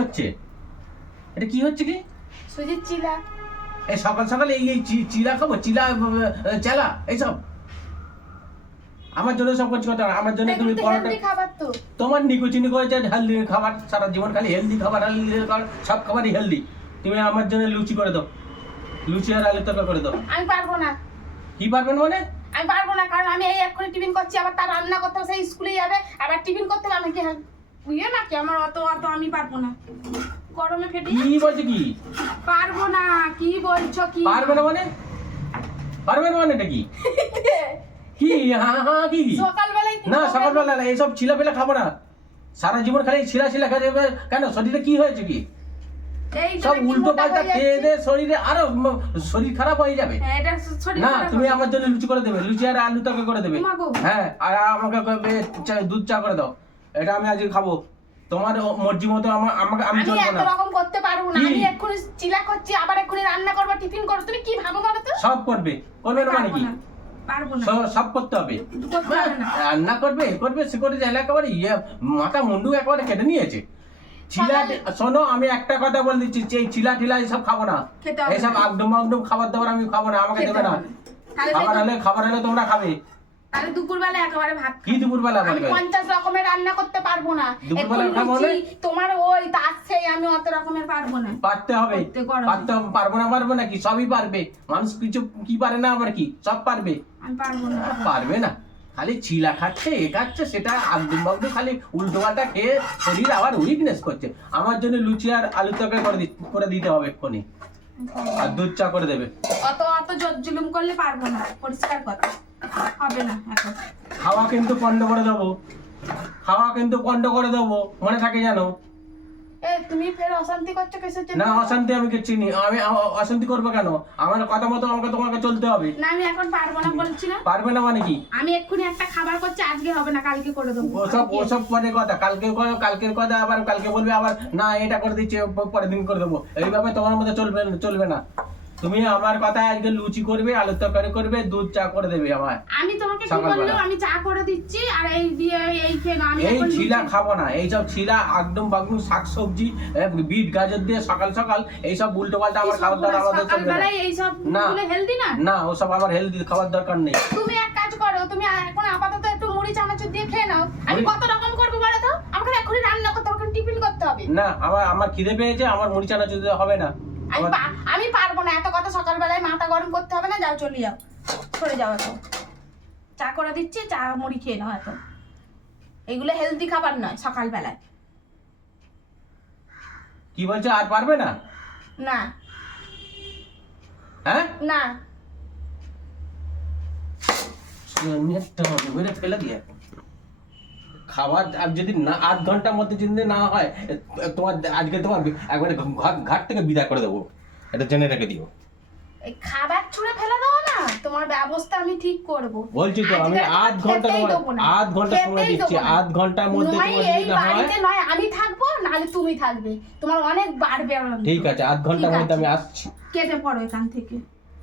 হচ্ছে? এটা কি হচ্ছে কি? সুজির চিলা। এই সকাল সকাল এই চিলা খাবো? চিলা চেলা এইসব আমার জন্য সব কিছু কথা। আমার জন্য তুমি পরোটা খাবার তো তোমার নিকুচিনি করেছে হেলদি খাবার, সারা জীবন খালি হেলদি খাবার, হেলদি খাবার, সব খাবারই হেলদি। তুমি আমার জন্য লুচি করে দাও, লুচি আর আলু তরকারি করে দাও। আমি পারবো না। কি পারবেন মানে? আমি পারবো না, কারণ আমি এই এক্ষুনি টিফিন করছি, আবার তার রান্না করতে হবে, সেই স্কুলে যাবে, আবার টিফিন করতে হবে। আমি কি বুঝে নাকি আমার অত আমি পারবো না। গরমে ফেটে কি বলছো? কি পারবো না? কি বলছো? কি পারবে না মানে? পারবে না মানে এটা কি? কি হ্যাঁ কি সকালবেলায় না, সকালবেলা না, এইসব ছিলা পেলা খাবো না। সারা জীবন খালি ছিলা ছিলা খাই কেন? শরীরে কি হয়েছে কি? সব উল্টো পাল্টা খেয়ে দে, শরীরে আরো শরীর খারাপ হয়ে যাবে। না, তুমি আমার জন্য লুচি করে দেবে, লুচি আর আলু তরকারি করে দেবে। হ্যাঁ, আর আমাকে দুধ চা করে দাও। এটা আমি আজকে খাবো। তোমার মর্জি মতো আমাকে আমি চলবো না। এত রকম করতে পারবো না। আমি এক্ষুনি চিলা করছি, আবার এক্ষুনি রান্না করব, টিফিন করব। তুমি কি ভাবো বলো তো? সব করবে না মানে কি? পারবো না। সব করতে হবে। রান্না করবে সে করে যায় একেবারে মাথা মুন্ডু একেবারে কেটে নিয়েছে। চিলা শোনো, আমি একটা কথা বলে দিচ্ছি, এই চিলা টিলা এসব খাবো না। এইসব একদম খাবার দাবার আমি খাবো না, আমাকে দেবে না। খাবার হলে তোমরা খাবে। তাহলে দুপুরবেলা একেবারে ভাত। কি দুপুরবেলা বলবে? 50 রকমের রান্না করতে পারবো না। দুপুরবেলা খাবো না। তোমার ওই তাছেই আমি অত রকমের পারবো না। পারতে হবে। পারবো না কি? সবই পারবে। মানুষ কিছু কি পারে না, আবার কি সব পারবে? আমি পারবো না। পারবে না, খালি চিলা খাচ্ছে, এ খাচ্ছে, সেটা একদম বাগদু খালি উল্টো পাল্টা খেয়ে শরীর আবার উইকনেস করছে। আমার জন্য লুচি আর আলু তরকারি করে দিতে হবে এক্ষুনি, আর দুধ চা করে দেবে। অত জুলুম করলে পারবো না, পরিষ্কার কথা হবে না। এখন খাওয়া কিন্তু বন্ধ করে দেবো, মনে থাকে জানো? তুমি ফের অশান্তি করছো কিসের জন্য? না, অশান্তি আমি কিচ্ছু নি। আমি অশান্তি করবো কেন? আমার কথা মতো তোমাকে চলতে হবে। না, আমি এখন পারবো না বলছি না। পারবে না মানে কি? আমি এক্ষুনি একটা খাবার করছি, আজকে হবে না, কালকে করে দেবো। ওসব পরের কথা। কালকের কথা আবার কালকে বলবে, আবার না এটা করে দিচ্ছি, পরের দিন করে দেবো। এইভাবে তোমার মধ্যে চলবে না। তুমি আমার কথা আজকে লুচি করবে, আলু তরকারি করবে, দুধ চা করে দেবে আমার। আমি তোমাকে কি বললাম? আমি চা করে দিচ্ছি, আর এই দিয়ে এই খেয়ে নাও। আমি এই ছিলা খাবো না, এইসব ছিলা একদম বাগদু শাকসবজি, বিট গাজর দিয়ে সকাল সকাল এইসব উল্টো পাল্টা আমার খাবার দাবার আমাদের চলবে না। এইসব গুলো হেলদি না। না, ওসব আমার হেলদি খাবার দরকার নেই। তুমি এক কাজ করো, তুমি এখন আপাতত একটু মুড়ি চানাচুর দিয়ে খেয়ে নাও। আমি কত রকম করবো বলো তো? আমাকে এখনই রান্না করতে হবে, টিফিন করতে হবে। না, আমার খিদে পেয়েছে, আমার মুড়ি চানাচুর দিতে হবে না। আমি পারবো না এত কথা সকালবেলায়, মাথা গরম করতে হবে না। যাও, চলে যাও, সরে যাও। এখন চা করে দিচ্ছি, চা মুড়ি খেয়ে নাও। এত এগুলো হেলদি খাবার নয় সকালবেলায়। কি বলছো? আর পারবে না? না হ্যাঁ না, ফেলে দিয়ে খাবার আর যদি না 8 ঘন্টার মধ্যে যদি না হয়, তোমার আজকে তোমার একবারে ঘাট থেকে বিদায় করে দেবো, এটা জেনে রেখে দিও। এই খাবার ছুঁড়ে ফেলে দাও না, তোমার ব্যবস্থা আমি ঠিক করব। বলছি তো, আমি 8 ঘন্টা সময় দিচ্ছি। 8 ঘন্টার মধ্যে তোমার যদি না হয়, নয় আমি থাকবো, নাহলে তুমি থাকবে, তোমার অনেক বাড়বে। ঠিক আছে, 8 ঘন্টার মধ্যে আমি আসছি। কেটে পড়ো এখান থেকে।